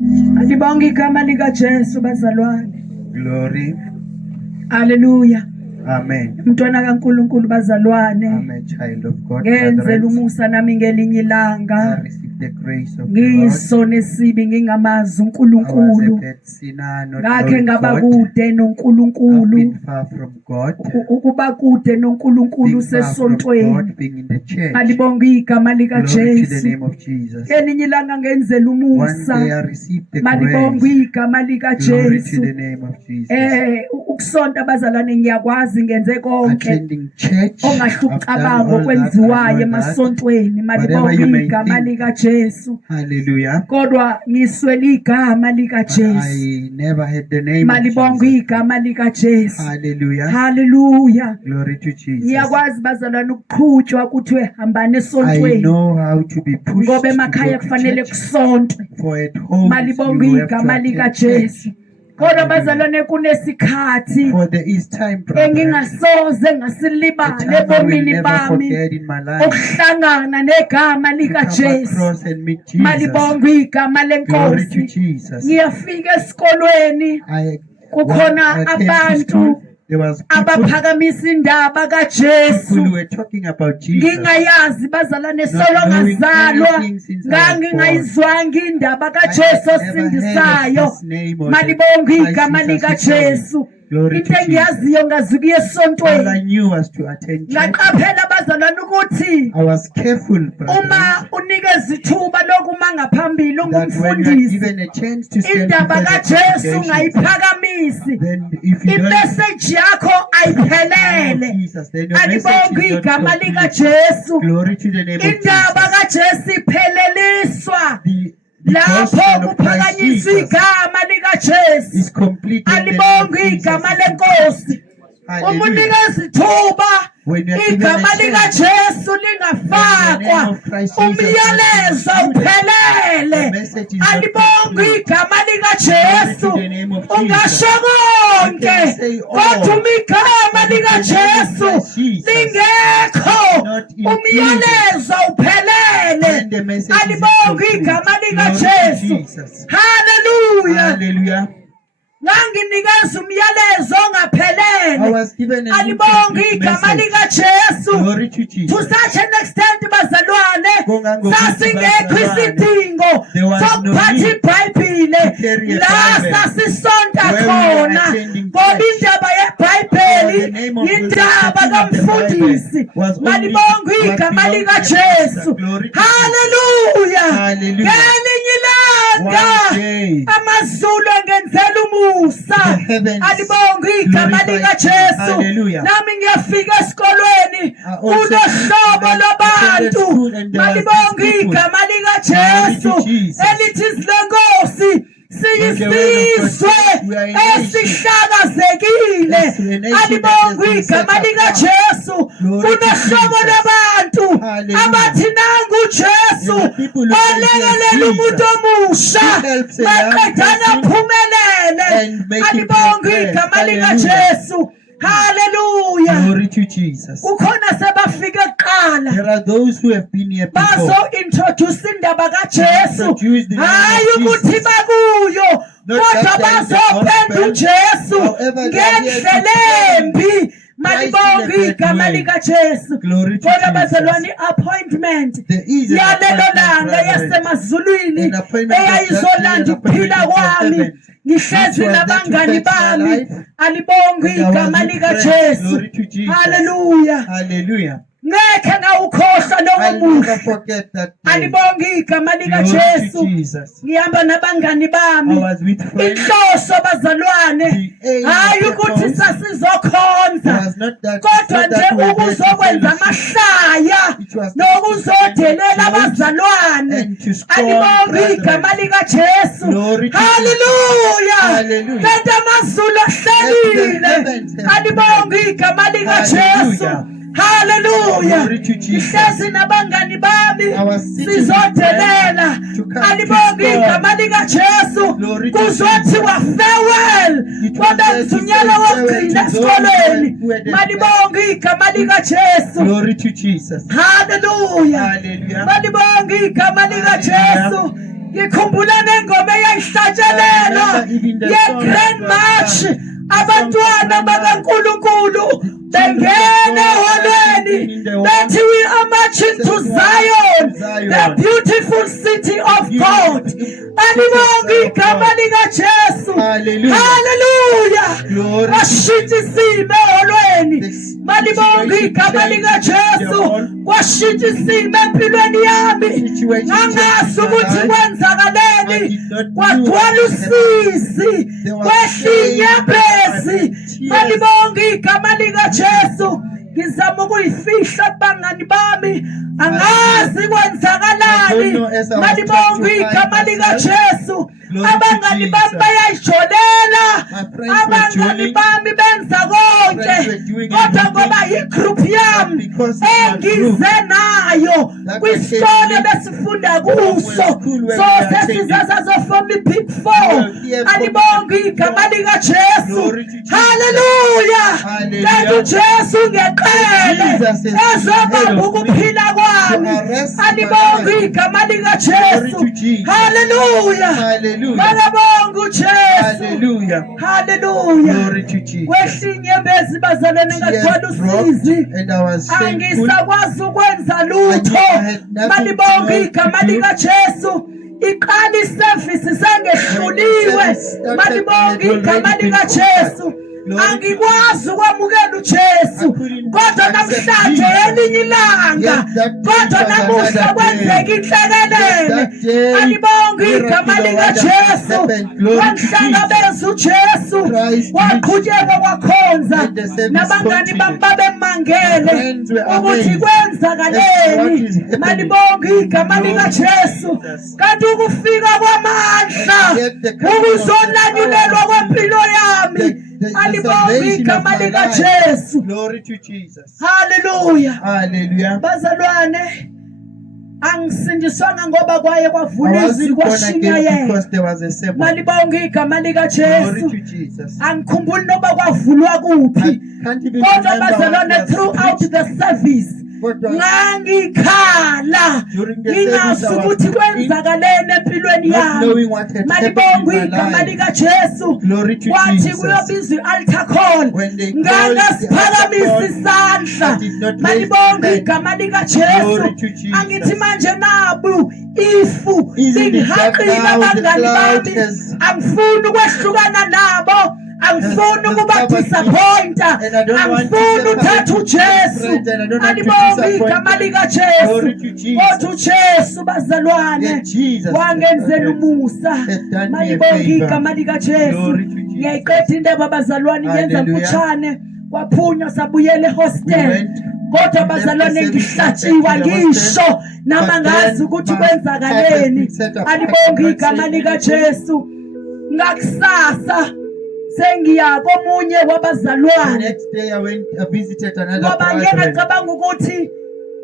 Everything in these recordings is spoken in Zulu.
Alibonga igama lika Jesu bazalwane. Glory. Hallelujah. Amen. Mntwana kaNkulunkulu bazalwane. I'm a child of God. Ngenzela umusa nami ngelinye ilanga. I received the grace of the Lord. Ngiyisono esibi ngingamazi uNkulunkulu. Ngakhe ngaba kude noNkulunkulu. Ukuba kude noNkulunkulu sesontweni. Alibonga igama lika Jesu. Ngelinye ilanga ngenzela umusa. Malibonga igama lika Jesu. Ukusonta bazalwane ngiyakwazi ngenze konke ongahlucabanga okwenziwayo emasontweni. Malibonga igama lika Jesu. Hallelujah. Kodwa ngiswela igama lika Jesu. I never had the name. Malibonga igama lika Jesu. Hallelujah. Hallelujah. Glory to Jesus. Ngiyakwazi bazalwane ukuqhutshwa kuthiwe hambane esontweni. I know how to be pushed. Ngoba emakhaya kufanele kusontwe. For at home. Malibonga igama lika Jesu. Kodwa bazalwane kunesikhathi engingasoze ngasilibala ebomini bami ukuhlangana negama lika Jesu. Malibonga igama leNkosi. Ngiyafika esikolweni kukhona abantu abaphakamisa indaba kaJesu. Ngingayazi bazalwane solo ngazalwa ngangingayizwanga indaba kaJesu osindisayo. Malibonga igama lika Jesu. Into engiyaziyo ngazukiye esontweni. Ngaqaphela bazalwane ukuthi uma unikeza ithuba lokuma ngaphambili ungumfundisi indaba kaJesu ngayiphakamisi, imessage yakho ayiphelele. Alibonga igama lika Jesu. Indaba kaJesu ipheleliswa lapho kuphakanyiswa igama lika Jesu. Alibonga igama leNkosi. Uma unikeza ithuba igama lika Jesu lingafakwa, umyalezo uphelele. Alibonga igama lika Jesu. Ungasho konke kodwa uma igama lika Jesu lingekho, umyalezo uphelele. Alibonga igama lika Jesu. Hallelujah. Nganginikeza umyalezo ongaphelele. Alibonga igama lika Jesu. To such an extent bazalwane sasingekho isidingo sokuphatha iBhayibhile la sasisonta khona, ngoba indaba yeBhayibheli indaba kamfundisi. Malibonga igama lika Jesu. Hallelujah. Ngelinye ilanga amazulu ngenzela umusa. Alibonga igama lika Jesu. Nami ngiyafika esikolweni unohlobo labantu. Malibonga igama lika Jesu elithi izilenkosi siyisizwe esihlakazekile. Alibonga igama lika Jesu. Unohlobo labantu abathi nangu uJesu olekelela umuntu omusha maqedana phumelele. Alibonga igama lika Jesu. Hallelujah. Glory to Jesus. Ukhona sebafike kuqala. There are those who have been here before. Bazo introduce indaba kaJesu. Hayi ukuthi bakuyo, kodwa bazophendula uJesu ngendlela embi. Malibonga igama lika Jesu. Kodwa bazalwane appointment yalelo langa yasemazulwini eyayizolanda ukuphila kwami. Ngihlezi nabangani bami. Alibonga igama lika Jesu. Hallelujah. Hallelujah. Ngeke ngawukhohlwa lowo muhle. Alibonga igama lika Jesu. Ngihamba nabangani bami. Inhloso bazalwane hayi ukuthi sasizokhonza, kodwa nje ukuzokwenza amahlaya nokuzodelela abazalwane. Alibonga igama lika Jesu. Hallelujah. Kanti amazulu ahlelile. Alibonga igama lika Jesu. Hallelujah. Ihlezi nabangani bami sizodelela. Alibonga igama lika Jesu. Kuzothiwa farewell kwabemthunyela wokugcina esikolweni. Malibonga igama lika Jesu. Glory to Jesus. Hallelujah. Malibonga igama lika Jesu. Ngikhumbula nengoma eyayihlala inhlotshelelo ye-Grand March abantwana bakaNkulunkulu bengene eholweni bethi we are marching to Zion, the beautiful city of God. Alibonge igama likaJesu. Hallelujah. Washintsha isimo eholweni. Malibonge igama likaJesu. Washintsha isimo empilweni yami. Angazi ukuthi kwenzakaleni. Kwagcwala usizi. Kwehlinyembezi. Malibonge igama likaJesu. Ngizama ukuyifihla bangani bami, angazi kwenzakalani. Malibonge igama likaJesu. Abangani bami bayayijolela, abangani bami benza konke, kodwa ngoba igroup yami engize nayo kwisikole besifunda kuso sesizaza zofoma i-Big 4. Alibonge igama likaJesu. Hallelujah. Kanti uJesu ngeqele ezobamba ukuphila kwami. Alibonge igama likaJesu. Hallelujah. Bakabonga uJesu. Hallelujah. Hallelujah. Glory to Jesus. Kwehlinyembezi bazalwane ngathwala usizi. Angisakwazi ukwenza lutho. Malibonge igama likaJesu. Iqala iservice sengehluliwe. Malibonge igama likaJesu. Angikwazi ukwamukela uJesu, kodwa namhlanje elinye ilanga, kodwa namuhla kwenzeka inhlekelele. Alibonge igama likaJesu. Wanhlangabeza uJesu, waqhubeka wakhonza, nabangani bami babemangele ukuthi kwenzakaleni. Malibonge igama likaJesu. Kanti ukufika kwamandla, ukuzonanyulelwa kwempilo yami, alibonge igama likaJesu. Glory to Jesus. Hallelujah. Hallelujah. Bazalwane, angisindiswanga ngoba kwaye I kwavula wasn't izwi born kwashinya again yena. because there was a sermon. Malibonge igama Glory likaJesu. to Jesus. Angikhumbuli noba kwavulwa kuphi, I can't even kodwa remember bazalwane what was throughout preached. the service Kodwa ngangikhala during the ngingazi service I was ukuthi kwenzakaleni empilweni not yami. knowing what had happened Malibonge in my igama life. likaJesu. Glory to Kwathi Jesus. kuyobizwa i-altar call, When they called the altar ngangasiphakamise call, isandla. I did not raise Malibonge my hand. igama likaJesu. Glory to Jesus. Angithi manje nabu ifu Isn't it that lingihaqile now the abangani cloud bami. has- Angifuni ukwehlukana nabo, angifuni has ukuba covered me. disappointa, And I don't want to angifuni separate uthatha my uJesu. friends, and I don't want to Alibonge disappoint igama them. likaJesu. Glory to Jesus. Kodwa uJesu bazalwane Yeah, Jesus wangenzela umusa. has done me a Malibonge favor. igama likaJesu. Glory to Jesus. Ngiyayiqeda indaba bazalwane, ngenza Hallelujah. mfutshane, kwaphunywa sabuyela We ehostel. went Kodwa and bazalwane left the service ngihlatshiwe back to the ngisho hostel. nama But ngazi then ukuthi my heart has kwenzakaleni. been set apart Alibonge and igama said, likaJesu. Ngakusasa sengiya komunye The wabazalwane next day I visited another ngoba ngeke brethren. ngacabanga ukuthi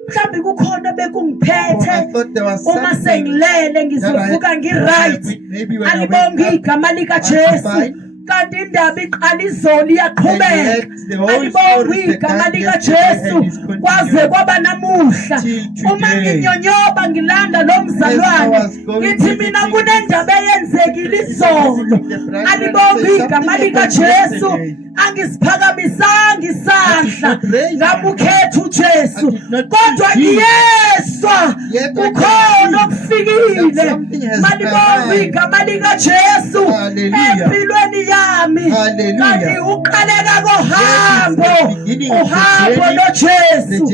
mhlawumbe kukhona I bekungiphethe. thought there was Uma something sengilele that I ngizovuka had ngi-right. maybe when I Alibonge wake up, igama I'll be likaJesu. fine. Kanti indaba iqala izolo And iyaqhubeka. yet the whole Alibonge story igama began likaJesu yesterday and is kwaze continuing kwaba namuhla. till Uma today. nginyonyoba ngilanda lo mzalwane, As I was going ngithi visiting mina kunendaba eyenzekile izolo. Alibonge igama likaJesu. Angisiphakamisanga isandla ngamukhetha uJesu, kodwa ngiyeswa kukhona okufikile. Malibonge igama likaJesu empilweni yami. Kanti uqaleka kohambo, uhambo noJesu.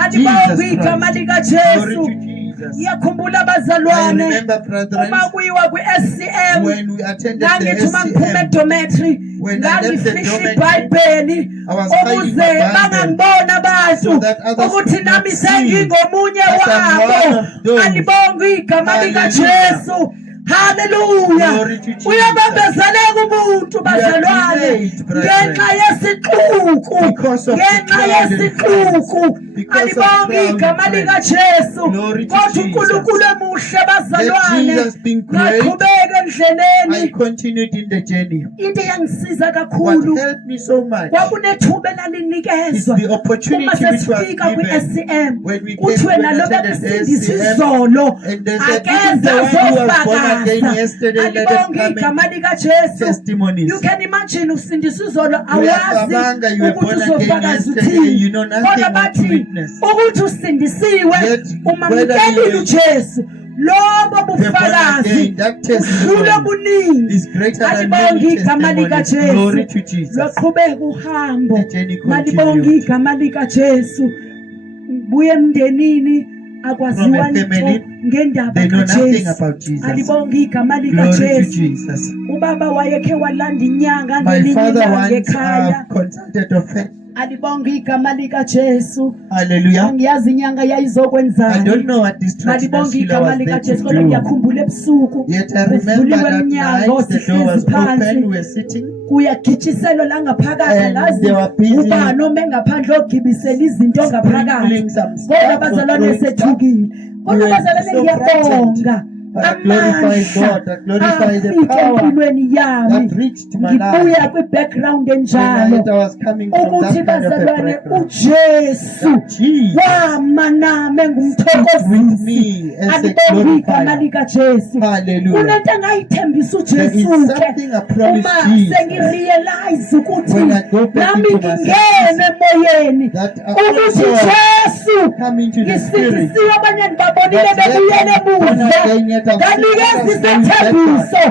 Alibonge igama Glory likaJesu. to Jesus. Ngiyakhumbula I bazalwane remember, brethren, uma kuyiwa kwi-SCM, when we attended the ngangithi uma ngiphume SCM, edometri when I left the ngangifihla dormitory, ibhayibheli I was hiding ukuze my Bible bangangibona abantu so that others ukuthi could not nami see sengingomunye that I'm one wabo. of those. Alibonge igama Hallelujah. likaJesu. Hallelujah. Glory to Jesus. Uyabambezeleka umuntu bazalwane delayed, brethren. ngenxa yesixuku, Because of the ngenxa cloud and yesixuku. because of alibonge trial and igama trial. likaJesu Glory to kodwa Jesus. uNkulunkulu emuhle Let bazalwane Jesus be great. ngaqhubeka I endleleni continued in the journey. into eyangisiza What kakhulu helped me so much kwakunethuba is elalinikezwa the opportunity uma which was sesifika given kwi-SCM when we came kuthiwe to nalo attend the babesindisa SCM. izolo And they said, this is akeza the one who was born again azofakaza yesterday. Let us alibonge come igama and likaJesu. testimonies. You can imagine usindisa izolo Uyacabanga awazi you were ukuthi born again uzofakaza yesterday. uthini You know nothing kodwa what to bathi witness. ukuthi usindisiwe Yet, umamkelile whether you uJesu lobo were born bufakazi again, that udlule testimony buningi is greater than alibonge many igama testimonies. Glory likaJesu to Jesus. loqhubeka uhambo The journey malibonge continued. igama likaJesu buye emndenini akwaziwa From a nto family, ngendaba they know nothing kaJesu about Jesus. alibonge igama Glory to likaJesu Jesus. ubaba wayekhe walanda inyanga My ngelinye father ilanga once ekhaya consulted a friend. alibonge igama likaJesu Hallelujah. angiyazi inyanga I yayizokwenzani don't know what this traditional malibonge healer igama was there to likaJesu kodwa do. ngiyakhumbula ebusuku Yet I remember kuvuliwe that emnyango night the door was sihlezi open, phansi we were sitting, kuyagitshiselwa la ngaphakathi and ngazi they were busy ubani ome ngaphandle ogibisela izinto ngaphakathi sprinkling some kodwa stuff or bazalwane throwing stuff. sethukile kodwa We were bazalwane so ngiyabonga But I glorify God, I glorify the afike power empilweni yami that reached my ngibuya life. kwi-background When enjalo I was coming from ukuthi that kind of a bazalwane background. uJesu Jesus wama nami with engumthokozisi me as a alibonge igama glorifier. likaJesu Hallelujah. kunento engayithembisa There is uJesu ke something I promised uma Jesus sengirealize ukuthi when I go back nami into my ngingene emoyeni that I ukuthi also Jesu come into the spirit. ngisindisiwe abanye ndibabonile That yet bebuyele I'm born emuva again, yet I'm kanikeza still isethembiso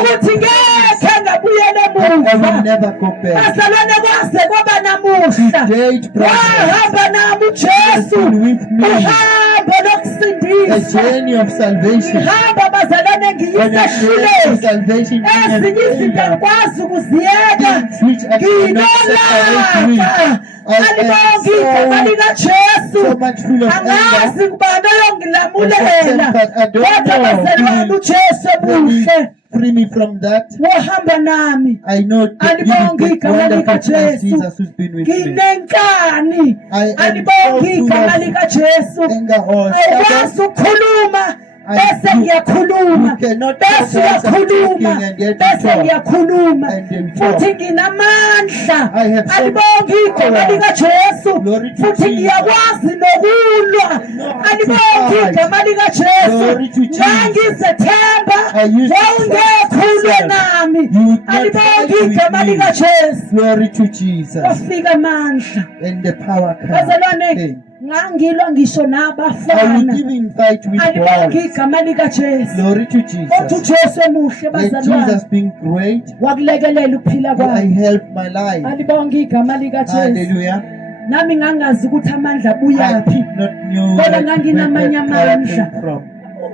ukuthi ngekhe ngabuyele I will emuva never go back. bazalwane kwaze kwaba namuhla Date progress. wahamba nami uJesu Been with me. uhambo A lokusindisa journey of salvation. ngihamba bazalwane When ngiyise I journey eshuleni of salvation in ezinye izinto a angikwazi ukuziyeka things which I cannot separate with. nginolaka I alibonge igama am likaJesu so much full of anger. angazi kubani oyongilamulela But I don't kodwa know bazalwane who uJesu will emuhle free me from that. wohamba nami I know that alibonge it is igama wonderful Christ likaJesu Jesus who's been with me. nginenkani I am alibonge so full igama of likaJesu anger or awukwazi stubborn. ukukhuluma I- bese you- ngiyakhuluma you cannot bese talk once I'm uyakhuluma talking and yet you bese talk. ngiyakhuluma And you talk. futhi nginamandla I have so alibonge igama power. likaJesu Glory to futhi Jesus. ngiyakwazi nokulwa know how to alibonge fight. igama likaJesu Glory to Jesus. ngangizethemba I used to wawungekhulwe trust nami You would not alibonge fight with igama me. likaJesu Glory to Jesus. wafika amandla And the power comes. bazalwane ngangilwa ngisho I will nabafana even fight with alibonge God. igama likaJesu Glory to kodwa Jesus. uJesu emuhle Let bazalwane Jesus being great. wakulekelela ukuphila I kwami help my life. alibonge igama likaJesu Hallelujah. nami ngangazi ukuthi amandla I abuyaphi did not know Kodwa where nganginamanye that power amandla. came from.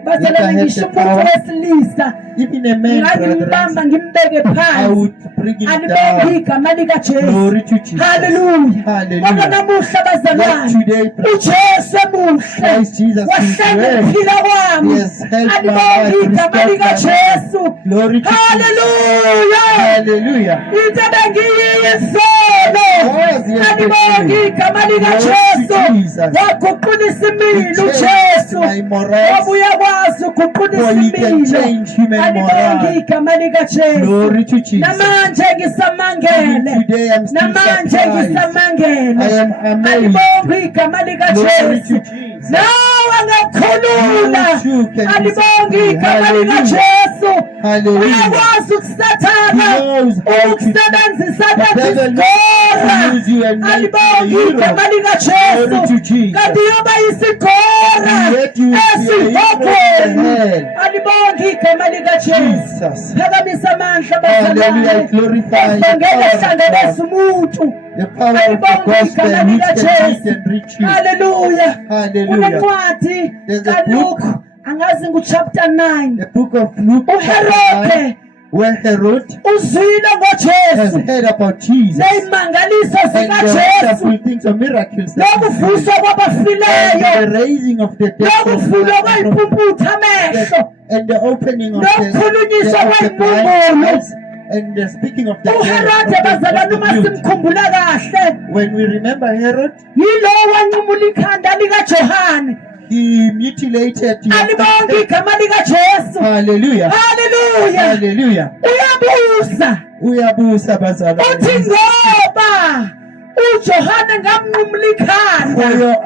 bazalwane If I had ngisho the umuntu power, wesilisa Even a man, ngangimbamba brethren, ngimbeke I phansi would bring him alibonge down. igama likaJesu Glory to Jesus. haleluya kodwa Hallelujah. namuhla Yet bazalwane today, uJesu emuhle Christ Jesus is wahlenga great. ukuphila kwami Yes, help my alibonge life, igama restore my likaJesu life. Glory to Jesus. haleluya Hallelujah. into bengiyisolo Was yesterday. alibonge igama Glory likaJesu to Jesus. waguqulisa He imilo changed uJesu my morals. wabuya kwazi uguqulisa For he can imilo change human alibonge morale. igama likaJesu Glory to Jesus. namanje ngisamangele Even today I'm still namanje surprised. ngisamangele I am amazed. alibonge igama Glory likaJesu to Jesus. nawe angakhulula You too can be alibonge free. igama Hallelujah. likaJesu Hallelujah. uyakwazi ukusathana He knows how to ukusebenzisa The devil knows kwesikora to use you and make you a alibonge hero. igama Glory likaJesu to Jesus. kanti yoba yisikora And yet you will be a hero in esihogweni hell. alibonge igama likaJesu Jesus. phakamisa amandla Hallelujah. I bazalwane glorify the evangeli power of ehlanganisa God. umuntu The power of the gospel which can reach and reach you. haleluya Hallelujah. kunencwadi There's a kaLuke angazi nguchapter 9 The book of Luke, uHerode where Herod uzwile has ngoJesu heard about Jesus neyimangaliso and the zikaJesu wonderful things of miracles that he did, lokuvuswa and kwabafileyo the raising of the dead from lokuvulwa from kwayiphumputha amehlo and the opening of the lokukhulunyiswa blind kwey'mbumbulu eyes And speaking of the uHerode dead, bazalwane uma simkhumbula kahle when we remember Herod, yilo wanqumula ikhanda likaJohane he mutilated your alibonke igama likaJesu. Hallelujah. Hallelujah. Hallelujah. Uyabuza Uyabusa bazalwane. uthi ngoba uJohane ngamnqumula For ikhanda your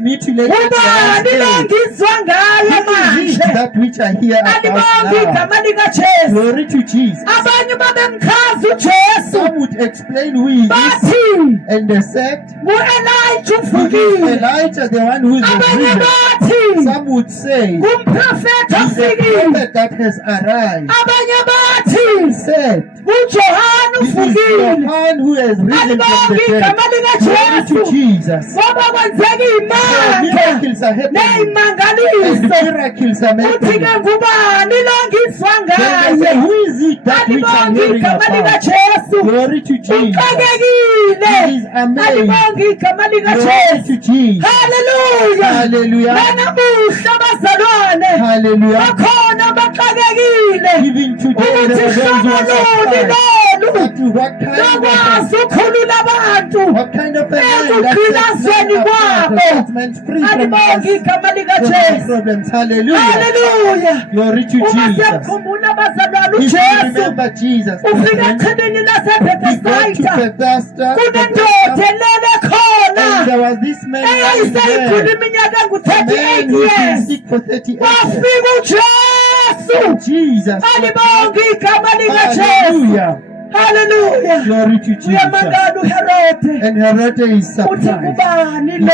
mutilated ubani lo hands. ngizwa ngayo This is manje that which I hear about alibonke now. igama likaJesu. Glory to Jesus. Abanye babemchaza uJesu Some would explain who he is, bathi and they said, ngu-Elijah "It is uvukile. Elijah, the one who is Abanye risen." bathi Some would say, ngumprofethi "He's a ofikile. prophet that has arrived." Abanye bathi Said, uJohane "This is uvukile. Johann who has risen from Alibonke the dead." igama Glory likaJesu to Jesus. ngoba kwenzeka So iy'manga miracles are happening, and ney'mangaliso. miracles are Uthi-ke making. ngubani lo ngizwa Then they say, ngaye "Who is it that which I'm alibonke hearing igama about?" likaJesu Glory to Jesus. uxakekile He is amazed. alibonke igama Glory likaJesu. to Jesus. Hallelujah. Hallelujah. Nanamuhla bazalwane Hallelujah. bakhona abaxakekile Even today, ukuthi there are those who hlobo are luni surprised. lolu But lokwazi ukukhulula abantu what kind of a man that sets ekugqilazweni men apart, kwabo. that sets men free from Alibonke us, igama from our likaJesu. problems. Hallelujah. Hallelujah. Glory to Uma Jesus. siyamkhumbula bazalwane If you uJesu remember Jesus, ufika brethren, echibini he got to laseBethesda Bethesda, kunendoda elele and khona there was this man lying eyayiseyikhula there, iminyaka a man engu-38 who's been years. sick for 38 years. Wafika uJesu Jesus. alibonke igama likaJesu. Hallelujah. Hallelujah. Glory to Jesus. Uyamangala uHerode And Herod is uthi surprised. kubani He lo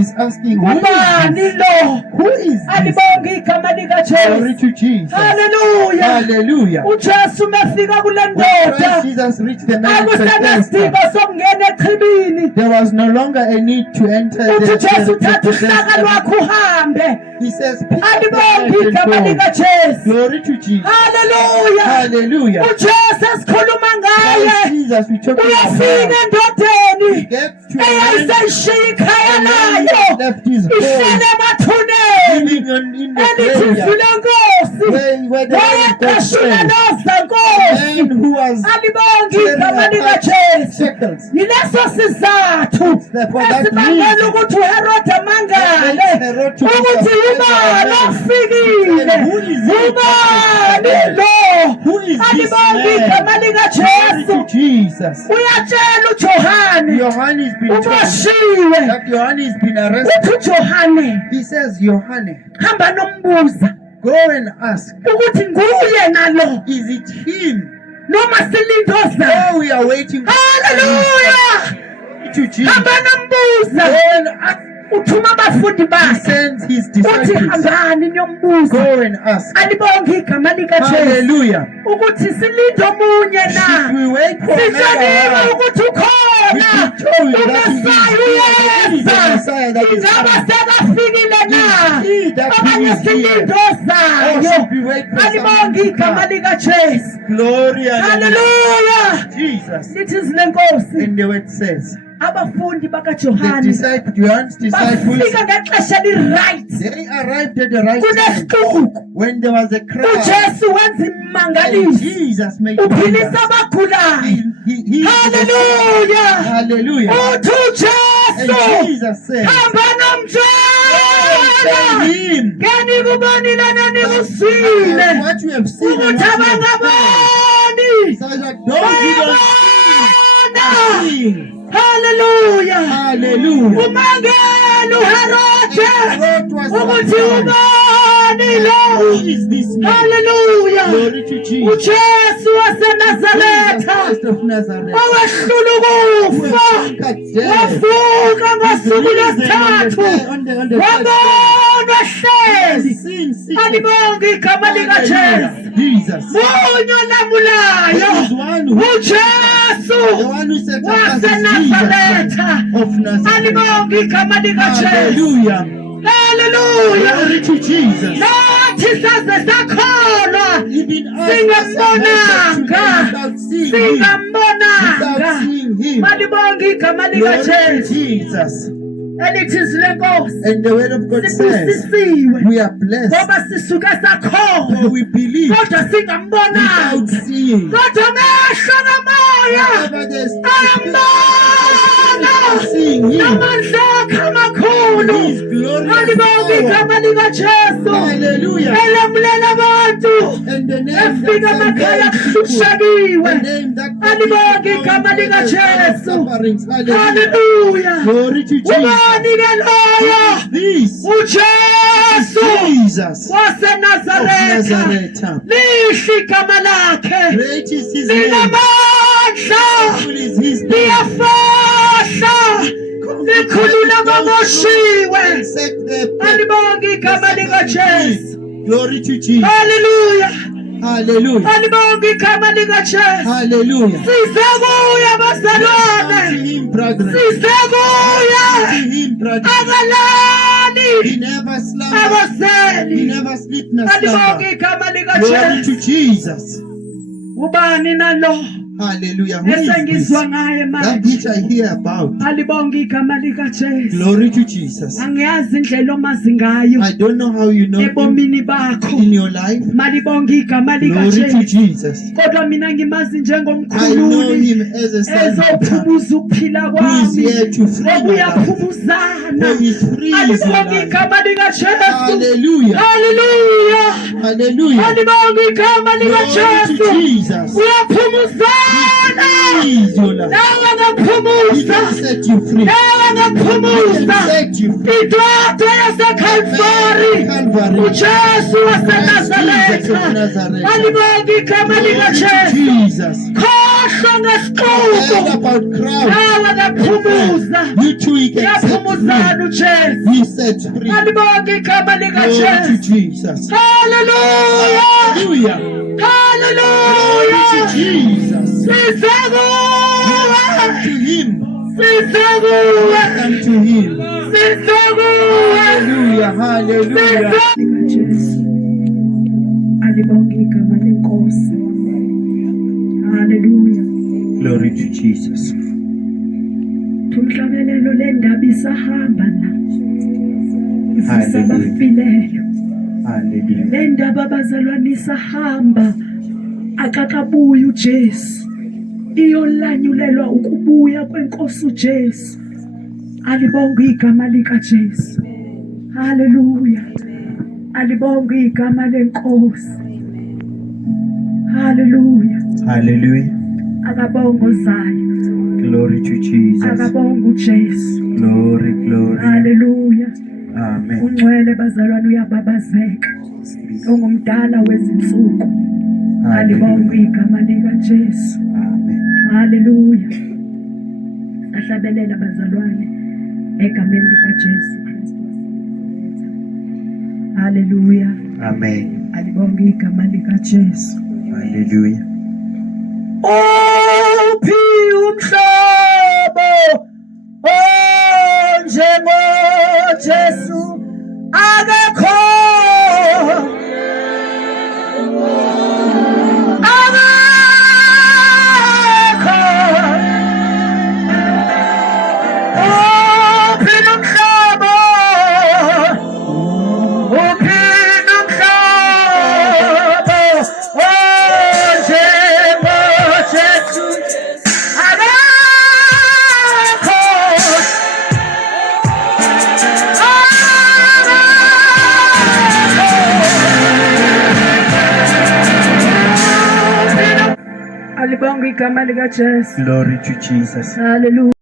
is asking, who is kubani this? lo Who is this? alibonke igama Glory likaJesu. to Jesus. Hallelujah. Hallelujah. uJesu mefika kule When ndoda Christ Jesus reached the man of akusenesidingo Bethesda, sokungena echibini. there was no longer a need to enter Uthi Jesu the thatha uhlaka Bethesda. lwakho uhambe. He says, pick up the Alibonke mat igama and go. likaJesu. Glory to Jesus. Hallelujah. Hallelujah. uJesu esikhuluma Christ ngaye Jesus, we talk uyafika about endodeni get to a man eyayiseyishiya ikhaya who layo left his home, ihlele emathuneni living in the elithi graveyard, mfule nkosi where the man of God wayeqashula stays. nozaNkosi. Man who was Alibonke clearing igama apart likaJesu. shekels. Yileso sizathu For that esibangela reason, ukuthi uHerode amangale that makes Herod to be ukuthi surprised ubani by man. ofikile Who is he ubani that lo. Who is this Alibonke igama man? Glory likaJesu. to Jesus. Uyatshela uJohane Johannes has been told uboshiwe. that Johannes has been arrested. Uthi uJohane He says, Johannes, hamba nombuza go and ask, ukuthi nguye nalo is it him? noma silindoza. Oh, we are waiting for Hallelujah. to Jesus. Hamba nombuza. Go and ask. Uthuma abafundi He bakhe sends his uthi disciples. hambani niyombuza. Go and ask. Alibonke igama likaJesu Hallelujah. ukuthi silinde omunye Should na. we wait for Sitsheliwe another one? ukuthi We ukhona been told that uMessiah he is the uyeza. Messiah that is Ingaba coming. sekafikile na. Is he that he Abanye is here? silindo Or zayo. should we wait for Alibonke someone to igama come? likaJesu. Glory hallelujah. Hallelujah. Jesus. Lithi zilenkosi And the word says, abafundi the bakaJohane disciple, John's disciples, bafika ngexesha li-right they arrived at the right time kunesixuku. when there was a crowd. uJesu wenza And imangaliso Jesus made uphilisa wonders. abagulayo. He Hallelujah. Hallelujah. uthi And uJesu Jesus said, hamba tell nomtshela him ngeni kubonile that nanikuzwile what you have seen and ukuthi what you have abangaboni heard, so that those who don't bayabona. see. Hallelujah. Hallelujah. umangele uHerode Herod was ukuthi surprised. ubani Who lo. is this man? Hallelujah. Glory to Jesus. uJesu Jesus waseNazaretha Christ of Nazareth. owehlula Who ukufa has conquered death. wavuka He's ngosuku risen lwesithathu on the third day. wabonwa hleli. Has seen sickness. Alibonke igama likaJesu. Hallelujah. Jesus. munye olamulayo He is one who uJesu the one who set up as Jesus waseNazaretha. of Nazareth. Alibonke igama likaJesu. Hallelujah. Hallelujah. Glory to Jesus. nathi saze sakholwa Even us singambonanga without seeing him. Without singambonanga. seeing him. Malibonke igama Glory to likaJesu. Jesus. elithi izwi lenkosi And the word of God says, sibusisiwe we are blessed. ngoba sisuke For sakholwa we believe kodwa singambonanga without seeing. kodwa amehlo kamoya Whenever there's ayambona seeing Him, namandla akhe amakhulu. His glorious Alibonge power. igama likaJesu Hallelujah. elemulela abantu And the name that efika emakhaya salvates people. kuhlushakiwe. The name that Alibonge igama likaJesu. sufferings. Hallelujah. Hallelujah. Glory to Jesus. Ubani ke loyo? This uJesu Jesus of waseNazaretha. Nazareth. Lihle igama lakhe. Great is His name. Linamandla. Full is His name. Liyafahla. Likhulula abamoshiwe. Set the Alibonge igama likaJesu. Glory to Jesus. Hallelujah. Hallelujah. Alibonge igama likaJesu. Hallelujah. Sizakuya Come to bazalwane. Him, brethren. Sizakuya. To Him, brethren. Akalali. He never slumber. He Aboseli. never sleep nor Alibonge slumber. igama Glory likaJesu. to Jesus. Ubani nalo Hallelujah. Who is this? esengizwa ngaye That manje. which I hear about. Alibonge igama likaJesu. Glory to Jesus. Angiyazi indlela omazi ngayo I don't know how you know Him ebomini bakho. in your life. Malibonge igama Glory to likaJesu. Jesus. Kodwa mina ngimazi I know njengomkhululi Him as a Savior ezophumuza ukuphila who is kwami. here to free my life. Obuyaphumuzana. For He frees your Alibonge life. igama likaJesu. Hallelujah. Hallelujah. Hallelujah. Alibonge igama Glory to likaJesu. Jesus. Uyaphumuzana. Frees your life. Nawe He ngaphumuza. can set you free. Nawe He ngaphumuza. can set you free. Indoda yaseKalvari. Calvary. uJesu waseNazaretha. Alibonge igama Glory to likaJesu. Jesus. Khohlwa Forget ngesixuku. about crowd. Nawe ngaphumuza. You too, He can set Uyaphumuzana free. uJesu. He sets free. Alibonge igama Glory to likaJesu. Jesus. Hallelujah. Hallelujah. Glory to Hallelujah. Jesus. Sizakuwa. To Him. Sizakuwa. Come to Him. Sizakuwa. Hallelujah. Hallelujah. likaJesu. Alibonge igama lenkosi. Hallelujah. Glory to Jesus. Umhlabelelo lendaba isahamba la. Ifisa Hallelujah. bafileyo. Hallelujah. Lendaba abazalwane isahamba. Akakabuyi uJesu. Iyolanyulelwa ukubuya kwenkosi uJesu. Alibonge igama likaJesu. Hallelujah. Alibonge igama lenkosi. Hallelujah. Hallelujah. Akabongozayo. Glory to Jesus. Akabonga uJesu. Glory, glory. Hallelujah. Amen. Ungcwele bazalwane uyababazeka. Ongumdala wezinsuku. Hallelujah. Alibonge igama likaJesu. Amen. Hallelujah. Ahlabelela bazalwane egameni likaJesu Kristu. Hallelujah. Amen. Alibonge igama likaJesu. Hallelujah. Uphi umhlobo onjengoJesu akekho. Alibonge igama likaJesu. Glory to Jesus. Hallelujah.